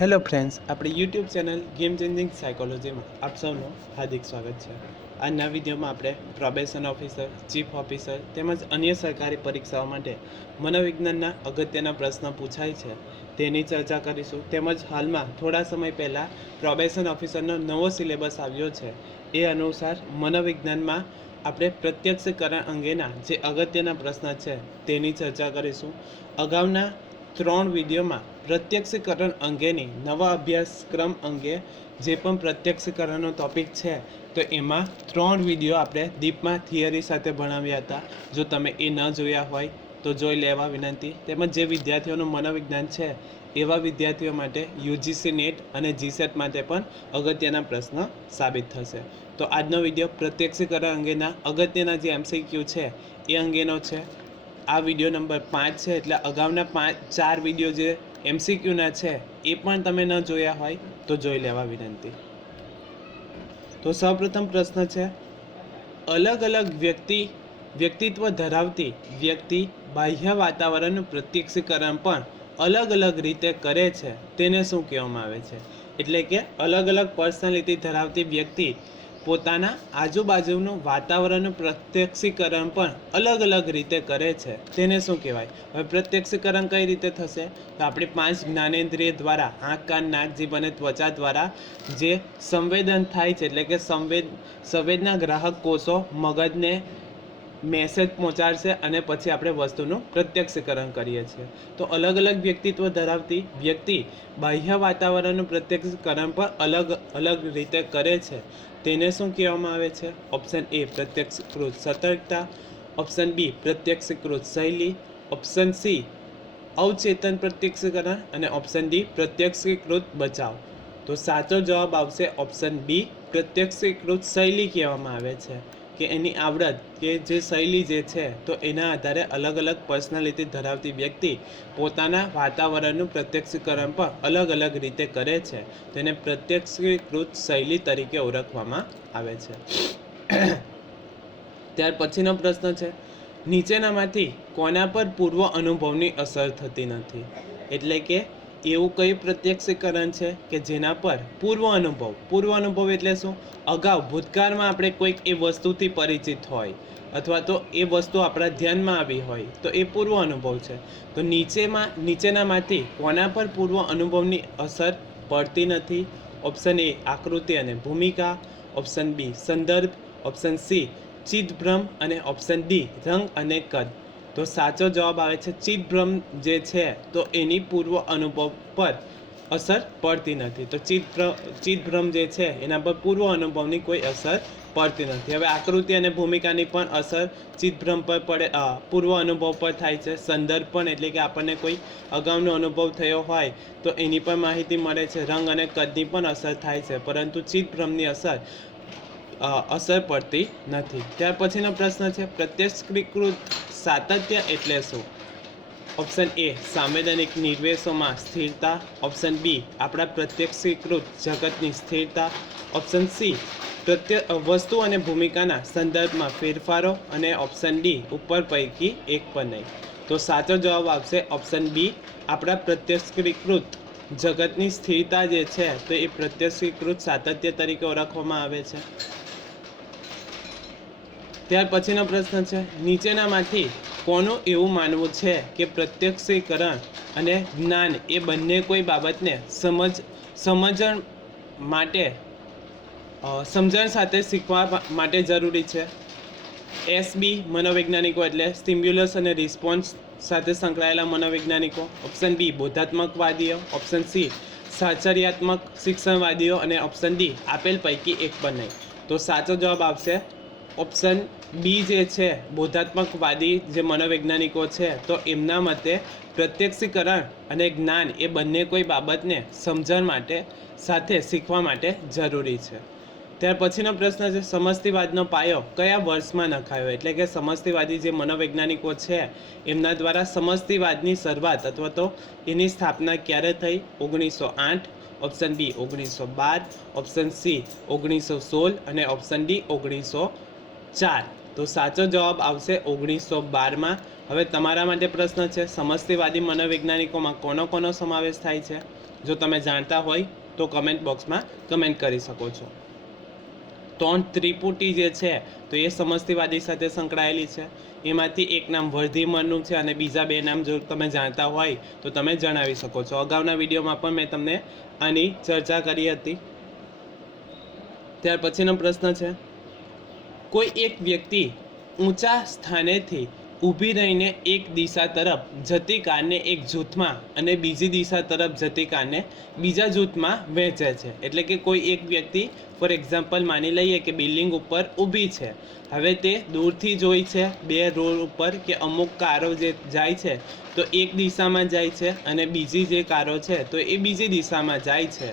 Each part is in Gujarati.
હેલો ફ્રેન્ડ્સ, આપણી યુટ્યુબ ચેનલ ગેમ ચેન્જિંગ સાયકોલોજીમાં આપ સૌનું હાર્દિક સ્વાગત છે। આજના વિડીયોમાં આપણે પ્રોબેશન ઓફિસર, ચીફ ઓફિસર તેમજ અન્ય સરકારી પરીક્ષાઓ માટે મનોવિજ્ઞાનના અગત્યના પ્રશ્નો પૂછાય છે તેની ચર્ચા કરીશું। તેમજ હાલમાં થોડા સમય પહેલાં પ્રોબેશન ઓફિસરનો નવો સિલેબસ આવ્યો છે, એ અનુસાર મનોવિજ્ઞાનમાં આપણે પ્રત્યક્ષીકરણ અંગેના જે અગત્યના પ્રશ્ન છે તેની ચર્ચા કરીશું। અગાઉના 3 વિડીયોમાં પ્રત્યક્ષીકરણ અંગેની નવા અભ્યાસક્રમ અંગે જે પણ પ્રત્યક્ષીકરણનો ટોપિક છે તો એમાં 3 વિડીયો આપણે ડીપમાં થિયરી સાથે ભણાવ્યા હતા। જો તમે એ ન જોયા હોય તો જોઈ લેવા વિનંતી। તેમજ જે વિદ્યાર્થીઓનું મનોવિજ્ઞાન છે એવા વિદ્યાર્થીઓ માટે યુજીસી નેટ અને જીસેટ માટે પણ અગત્યના પ્રશ્ન સાબિત થશે। તો આજનો વિડીયો પ્રત્યક્ષીકરણ અંગેના અગત્યના જે એમસીક્યુ છે એ અંગેનો છે। આ વિડીયો નંબર 5 છે, એટલે અગાઉના 4 વિડીયો જે એમસીક્યુના છે એ પણ તમે ન જોયા હોય તો જોઈ લેવા વિનંતી। તો સૌપ્રથમ પ્રશ્ન છે, અલગ અલગ વ્યક્તિત્વ ધરાવતી વ્યક્તિ બાહ્ય વાતાવરણનું પ્રત્યક્ષીકરણ પણ અલગ અલગ રીતે કરે છે તેને શું કહેવામાં આવે છે? એટલે કે અલગ અલગ પર્સનાલિટી ધરાવતી વ્યક્તિ પોતાના આજુબાજુનું વાતાવરણનું પ્રત્યક્ષીકરણ પણ અલગ અલગ રીતે કરે છે તેને શું કહેવાય? હવે પ્રત્યક્ષીકરણ કઈ રીતે થશે? તો આપણી 5 જ્ઞાનેન્દ્રિય દ્વારા આંખ, કાન, નાક, જીભ અને ત્વચા દ્વારા જે સંવેદન થાય છે, એટલે કે સંવેદના ગ્રાહક કોષો મગજને મેસેજ પહોંચાડશે અને પછી આપણે વસ્તુનું પ્રત્યક્ષીકરણ કરીએ છીએ। તો અલગ અલગ વ્યક્તિત્વ ધરાવતી વ્યક્તિ બાહ્ય વાતાવરણનું પ્રત્યક્ષીકરણ પણ અલગ અલગ રીતે કરે છે તેને શું કહેવામાં આવે છે? ઓપ્શન એ પ્રત્યક્ષીકૃત સતર્કતા, ઓપ્શન બી પ્રત્યક્ષીકૃત શૈલી, ઓપ્શન સી અવચેતન પ્રત્યક્ષીકરણ અને ઓપ્શન ડી પ્રત્યક્ષીકૃત બચાવ। તો સાચો જવાબ આવશે ઓપ્શન બી પ્રત્યક્ષીકૃત શૈલી કહેવામાં આવે છે કે એની આવડત કે જે શૈલી જે છે તો એના આધારે અલગ અલગ પર્સનાલિટી ધરાવતી વ્યક્તિ પોતાના વાતાવરણનું પ્રત્યક્ષીકરણ પણ અલગ અલગ રીતે કરે છે, તેને પ્રત્યક્ષીકૃત શૈલી તરીકે ઓળખવામાં આવે છે। ત્યાર પછીનો પ્રશ્ન છે, નીચેનામાંથી કોના પર પૂર્વ અનુભવની અસર થતી નથી? એટલે કે એવું કઈ પ્રત્યક્ષીકરણ છે કે જેના પર પૂર્વ અનુભવ એટલે શું? અગાઉ ભૂતકાળમાં આપણે કોઈક એ વસ્તુથી પરિચિત હોય અથવા તો એ વસ્તુ આપણા ધ્યાનમાં આવી હોય તો એ પૂર્વ અનુભવ છે। તો નીચેનામાંથી કોના પર પૂર્વ અનુભવની અસર પડતી નથી? ઓપ્શન એ આકૃતિ અને ભૂમિકા, ઓપ્શન બી સંદર્ભ, ઓપ્શન સી ચિત્તભ્રમ અને ઓપ્શન ડી રંગ અને કદ। તો સાચો જવાબ આવે છે ચિત્તભ્રમ જે છે તો એની પૂર્વ અનુભવ પર અસર પડતી નથી। તો ચિત્તભ્રમ જે છે એના પર પૂર્વ અનુભવની કોઈ અસર પડતી નથી। હવે આકૃતિ અને ભૂમિકાની પણ અસર ચિત્તભ્રમ પર પડે, પૂર્વ અનુભવ પર થાય છે। સંદર્ભ પણ, એટલે કે આપણને કોઈ અગાઉનો અનુભવ થયો હોય તો એની પણ માહિતી મળે છે। રંગ અને કદની પણ અસર થાય છે, પરંતુ ચિત્તભ્રમની અસર પડતી નથી। ત્યાર પછીનો પ્રશ્ન છે, પ્રત્યક્ષીકૃત સાતત્ય એટલે શું? ઓપ્શન એ સાંવેદનિક નિર્દેશોમાં સ્થિરતા, ઓપ્શન બી આપણા પ્રત્યક્ષીકૃત જગતની સ્થિરતા, ઓપ્શન સી વસ્તુ અને ભૂમિકાના સંદર્ભમાં ફેરફારો અને ઓપ્શન ડી ઉપર પૈકી એક પણ નહીં। તો સાચો જવાબ આવશે ઓપ્શન બી આપણા પ્રત્યક્ષીકૃત જગતની સ્થિરતા જે છે તો એ પ્રત્યક્ષીકૃત સાતત્ય તરીકે ઓળખવામાં આવે છે। ત્યાર પછીનો પ્રશ્ન છે, નીચેનામાંથી કોનું એવું માનવું છે કે પ્રત્યક્ષીકરણ અને જ્ઞાન એ બંને કોઈ બાબતને સમજણ સાથે શીખવા માટે જરૂરી છે? એસબી મનોવૈજ્ઞાનિકો એટલે સ્ટિમ્યુલસ અને રિસ્પોન્સ સાથે સંકળાયેલા મનોવૈજ્ઞાનિકો, ઓપ્શન બી બોધાત્મકવાદીઓ, ઓપ્શન સી સાહચર્યાત્મક શિક્ષણવાદીઓ અને ઓપ્શન ડી આપેલ પૈકી એક પણ નહીં। તો સાચો જવાબ આવશે ઓપ્શન બી જે છે બોધાત્મકવાદી જે મનોવૈજ્ઞાનિકો છે તો એમના મતે પ્રત્યક્ષીકરણ અને જ્ઞાન એ બંને કોઈ બાબતને સમજણ માટે સાથે શીખવા માટે જરૂરી છે। ત્યાર પછીનો પ્રશ્ન છે, સમષ્ટિવાદનો પાયો કયા વર્ષમાં નખાયો? એટલે કે સમષ્ટિવાદી જે મનોવૈજ્ઞાનિકો છે એમના દ્વારા સમષ્ટિવાદની શરૂઆત અથવા તો એની સ્થાપના ક્યારે થઈ? 1908, ઓપ્શન બી 1912, ઓપ્શન સી 1916 અને ઓપ્શન ડી 1904। તો સાચો જવાબ આવશે 1912માં. હવે તમારા માટે પ્રશ્ન છે, સમષ્ટિવાદી મનોવૈજ્ઞાનિકોમાં કોનો સમાવેશ થાય છે? જો તમે જાણતા હોય તો કમેન્ટ બોક્સમાં કમેન્ટ કરી શકો છો. ત્રણ ત્રિપુટી જે છે તો એ સમષ્ટિવાદી સાથે સંકળાયેલી છે. એમાંથી એક નામ વર્ધીમનનું છે અને બીજા બે નામ જો તમે જાણતા હોય તો તમે જણાવી શકો છો. અગાઉના વિડીયોમાં પણ મેં તમને આની ચર્ચા કરી હતી. ત્યાર પછીનો પ્રશ્ન છે, કોઈ એક વ્યક્તિ ઊંચા સ્થાનેથી ઊભી રહીને એક દિશા તરફ જતી કારને એક જૂથમાં અને બીજી દિશા તરફ જતી કારને બીજા જૂથમાં વહેંચે છે. એટલે કે કોઈ એક વ્યક્તિ ફોર એક્ઝામ્પલ માની લઈએ કે બિલ્ડિંગ ઉપર ઊભી છે. હવે તે દૂરથી જોઈ છે બે રોડ ઉપર કે અમુક કારો જે જાય છે તો એક દિશામાં જાય છે અને બીજી જે કારો છે તો એ બીજી દિશામાં જાય છે.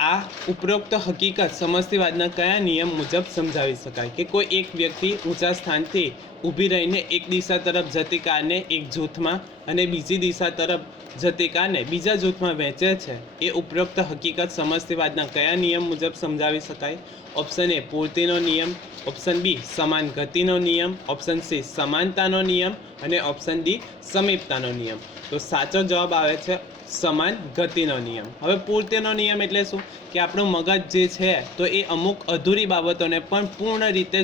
આ ઉપરોક્ત હકીકત સમષ્ટિવાદના કયા નિયમ મુજબ સમજાવી શકાય? કે કોઈ એક વ્યક્તિ ઊંચા સ્થાનથી ઊભી રહીને એક દિશા તરફ જતી કારને એક જૂથમાં અને બીજી દિશા તરફ જતી કારને બીજા જૂથમાં વહેંચે છે. એ ઉપરોક્ત હકીકત સમષ્ટિવાદના કયા નિયમ મુજબ સમજાવી શકાય? ઓપ્શન એ પૂર્તિનો નિયમ, ઓપ્શન બી સમાન ગતિનો નિયમ, ઓપ્શન સી સમાનતાનો નિયમ અને ઓપ્શન ડી સમીપતાનો નિયમ. તો સાચો જવાબ આવે છે સમાન ગતિનો નિયમ. હવે પૂર્તિનો નિયમ એટલે શું? કે આપણું મગજ જે છે તો એ અમુક અધૂરી બાબતોને પણ પૂર્ણ રીતે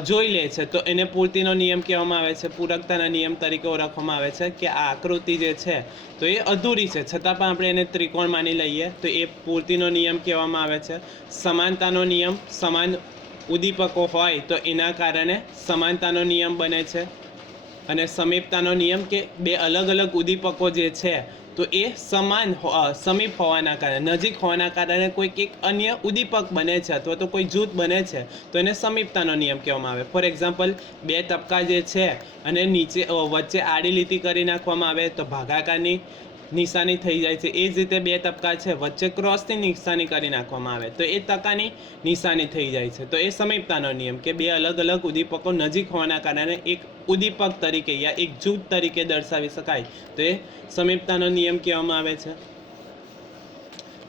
જોઈ લે છે, તો એને પૂર્તિનો નિયમ કહેવામાં આવે છે. પૂરકતાના નિયમ તરીકે ઓળખવામાં આવે છે કે આ આકૃતિ જે છે તો એ અધૂરી છે છતાં પણ આપણે એને ત્રિકોણ માની લઈએ તો એ પૂર્તિનો નિયમ કહેવામાં આવે છે. સમાનતાનો નિયમ, સમાન ઉદ્દીપકો હોય તો એના કારણે સમાનતાનો નિયમ બને છે. અને સમીપતાનો નિયમ કે બે અલગ અલગ ઉદ્દીપકો જે છે તો એ સમીપ હોવાના કારણે, નજીક હોવાના કારણે કોઈક એક અન્ય ઉદ્દીપક બને છે અથવા તો કોઈ જૂથ બને છે તો એને સમીપતાનો નિયમ કહેવામાં આવે. ફોર એક્ઝામ્પલ બે તબક્કા જે છે અને વચ્ચે આડી લીટી કરી નાખવામાં આવે તો ભાગાકારની નિશાની થઈ જાય છે. એ જ રીતે બે તબક્કા છે વચ્ચે ક્રોસની નિશાની કરી નાખવામાં આવે તો એ ટકાની નિશાની થઈ જાય છે. તો એ સમીપતાનો નિયમ કે બે અલગ અલગ ઉદ્દીપકો નજીક હોવાના કારણે એક ઉદ્દીપક તરીકે યા એક જૂથ તરીકે દર્શાવી શકાય તો એ સમીપતાનો નિયમ કહેવામાં આવે છે.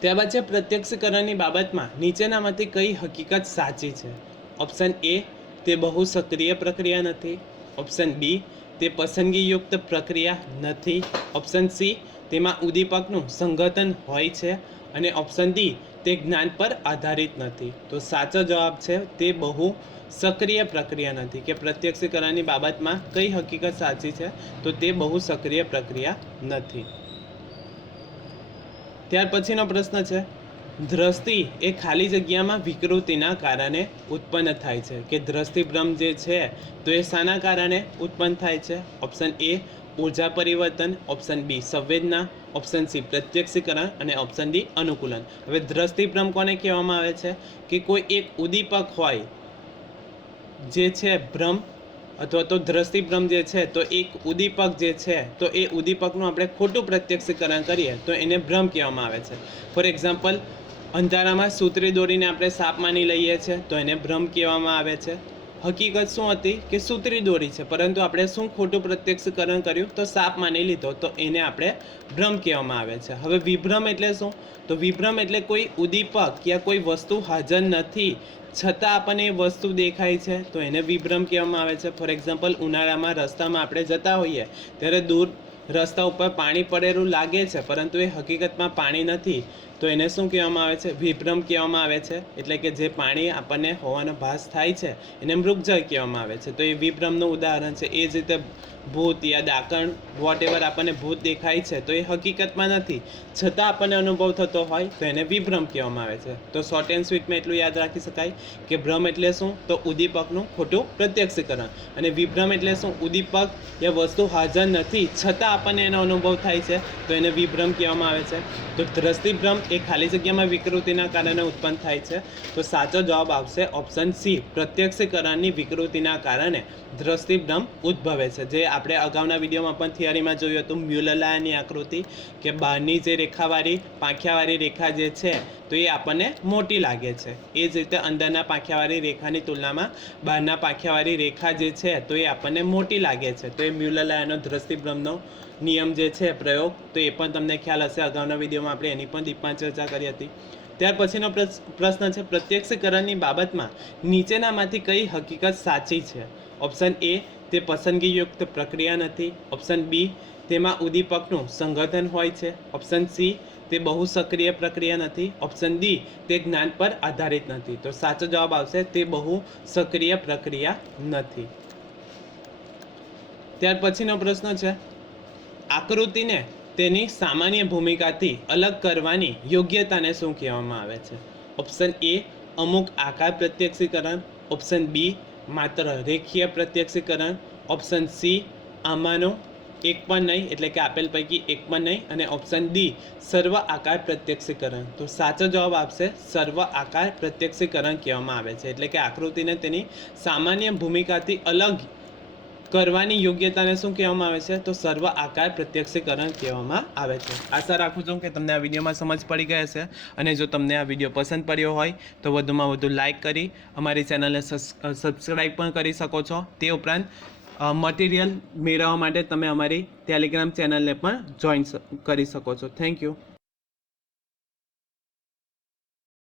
ત્યારબાદ છે પ્રત્યક્ષીકરણની બાબતમાં નીચેનામાંથી કઈ હકીકત સાચી છે? ઓપ્શન એ તે બહુ સક્રિય પ્રક્રિયા નથી, ઓપ્શન બી તે પસંદગીયુક્ત પ્રક્રિયા નથી, ઓપ્શન સી તેમાં ઉદ્દીપકનું સંઘટન હોય છે અને ઓપ્શન ડી તે જ્ઞાન પર આધારિત નથી. તો સાચો જવાબ છે તે બહુ સક્રિય પ્રક્રિયા નથી. કે પ્રત્યક્ષીકરણની બાબતમાં કઈ હકીકત સાચી છે? તો તે બહુ સક્રિય પ્રક્રિયા નથી. ત્યાર પછીનો પ્રશ્ન છે, દ્રષ્ટિ એ ખાલી જગ્યામાં વિકૃતિના કારણે ઉત્પન્ન થાય છે. કે દ્રષ્ટિભ્રમ જે છે તો એ શાના કારણે ઉત્પન્ન થાય છે? ઓપ્શન એ ઊર્જા પરિવર્તન, ઓપ્શન બી સંવેદના, ઓપ્શન સી પ્રત્યક્ષીકરણ અને ઓપ્શન ડી અનુકૂલન. હવે દ્રષ્ટિભ્રમ કોને કહેવામાં આવે છે? કે કોઈ એક ઉદ્દીપક હોય જે છે ભ્રમ અથવા તો દ્રષ્ટિભ્રમ જે છે તો એક ઉદ્દીપક જે છે તો એ ઉદ્દીપકનું આપણે ખોટું પ્રત્યક્ષીકરણ કરીએ તો એને ભ્રમ કહેવામાં આવે છે. ફોર એક્ઝામ્પલ અંધારામાં સૂત્રી દોરીને આપણે સાપ માની લઈએ છીએ તો એને ભ્રમ કહેવામાં આવે છે. હકીકત શું હતી કે સૂત્રી દોરી છે પરંતુ આપણે શું ખોટું પ્રત્યક્ષીકરણ કર્યું તો સાપ માની લીધો તો એને આપણે ભ્રમ કહેવામાં આવે છે. હવે વિભ્રમ એટલે શું? તો વિભ્રમ એટલે કોઈ ઉદ્દીપક યા કોઈ વસ્તુ હાજર નથી છતાં આપણને એ વસ્તુ દેખાય છે તો એને વિભ્રમ કહેવામાં આવે છે. ફોર એક્ઝામ્પલ ઉનાળામાં રસ્તામાં આપણે જતા હોઈએ ત્યારે દૂર રસ્તા ઉપર પાણી પડેલું લાગે છે પરંતુ એ હકીકતમાં પાણી નથી તો એને શું કહેવામાં આવે છે? વિભ્રમ કહેવામાં આવે છે. એટલે કે જે પાણી આપણને હોવાનો ભાસ થાય છે એને મૃગજળ કહેવામાં આવે છે. તો એ વિભ્રમનું ઉદાહરણ છે. એ જ રીતે ભૂત યા ડાકણ વોટ એવર આપણને ભૂત દેખાય છે તો એ હકીકતમાં નથી છતાં આપણને અનુભવ થતો હોય તો એને વિભ્રમ કહેવામાં આવે છે. તો શોર્ટ એન્ડ સ્વીટમાં એટલું યાદ રાખી શકાય કે ભ્રમ એટલે શું? તો ઉદ્દીપકનું ખોટું પ્રત્યક્ષીકરણ. અને વિભ્રમ એટલે શું? ઉદ્દીપક યા વસ્તુ હાજર નથી છતાં આપણને એનો અનુભવ થાય છે તો એને વિભ્રમ કહેવામાં આવે છે. તો દ્રષ્ટિભ્રમ એ ખાલી જગ્યામાં વિકૃતિના કારણે ઉત્પન્ન થાય છે. તો સાચો જવાબ આવશે ઓપ્શન સી પ્રત્યક્ષીકરણની વિકૃતિના કારણે દ્રષ્ટિભ્રમ ઉદ્ભવે છે. જે આપણે અગાઉના વિડીયોમાં પણ થિયરીમાં જોયું હતું મ્યુલર-લાયરની આકૃતિ કે બહારની જે રેખાવાળી પાંખિયાવાળી રેખા જે છે તો એ આપણને મોટી લાગે છે. એ જ રીતે અંદરના પાંખિયાવાળી રેખાની તુલનામાં બહારના પાંખિયાવાળી રેખા જે છે તો એ આપણને મોટી લાગે છે. તો એ મ્યુલર-લાયરનો દ્રષ્ટિભ્રમનો નિયમ જે છે પ્રયોગ તો એ પણ તમને ખ્યાલ હશે. અગાઉના વિડીયોમાં આપણે એની પણ ડીપમાં ચર્ચા કરી હતી. ત્યાર પછીનો પ્રશ્ન છે પ્રત્યક્ષીકરણની બાબતમાં નીચેનામાંથી કઈ હકીકત સાચી છે? ઓપ્શન એ, તે પસંદગીયુક્ત પ્રક્રિયા નથી. ઓપ્શન બી, તેમાં ઉદ્દીપકનું સંગઠન હોય છે. ઓપ્શન સી, તે બહુ સક્રિય પ્રક્રિયા નથી. ઓપ્શન ડી, તે જ્ઞાન પર આધારિત નથી. તો સાચો જવાબ આવશે તે બહુ સક્રિય પ્રક્રિયા નથી. ત્યાર પછીનો પ્રશ્ન છે આકૃતિને તેની સામાન્ય ભૂમિકાથી અલગ કરવાની યોગ્યતાને શું કહેવામાં આવે છે? ઓપ્શન એ, અમુક આકાર પ્રત્યક્ષીકરણ. ઓપ્શન બી, માત્ર રેખીય પ્રત્યક્ષીકરણ. ઓપ્શન સી, આમાંનો એક પણ નહીં, એટલે કે આપેલ પૈકી એક પણ નહીં. અને ઓપ્શન ડી, સર્વ આકાર પ્રત્યક્ષીકરણ. તો સાચો જવાબ આપશે સર્વ આકાર પ્રત્યક્ષીકરણ કહેવામાં આવે છે, એટલે કે આકૃતિને તેની સામાન્ય ભૂમિકાથી અલગ કરવાની યોગ્યતાને શું કહેવામાં આવે છે? તો સર્વ આકાર પ્રત્યક્ષીકરણ કહેવામાં આવે છે. આશા રાખું છું કે તમને આ વિડીયોમાં સમજ પડી ગઈ હશે, અને જો તમને આ વિડીયો પસંદ પડ્યો હોય તો વધુમાં વધુ લાઇક કરી અમારી ચેનલને સબસ્ક્રાઈબ પણ કરી શકો છો. તે ઉપરાંત મટીરિયલ મેળવવા માટે તમે અમારી ટેલિગ્રામ ચેનલને પણ જોઈન કરી શકો છો. Thank you.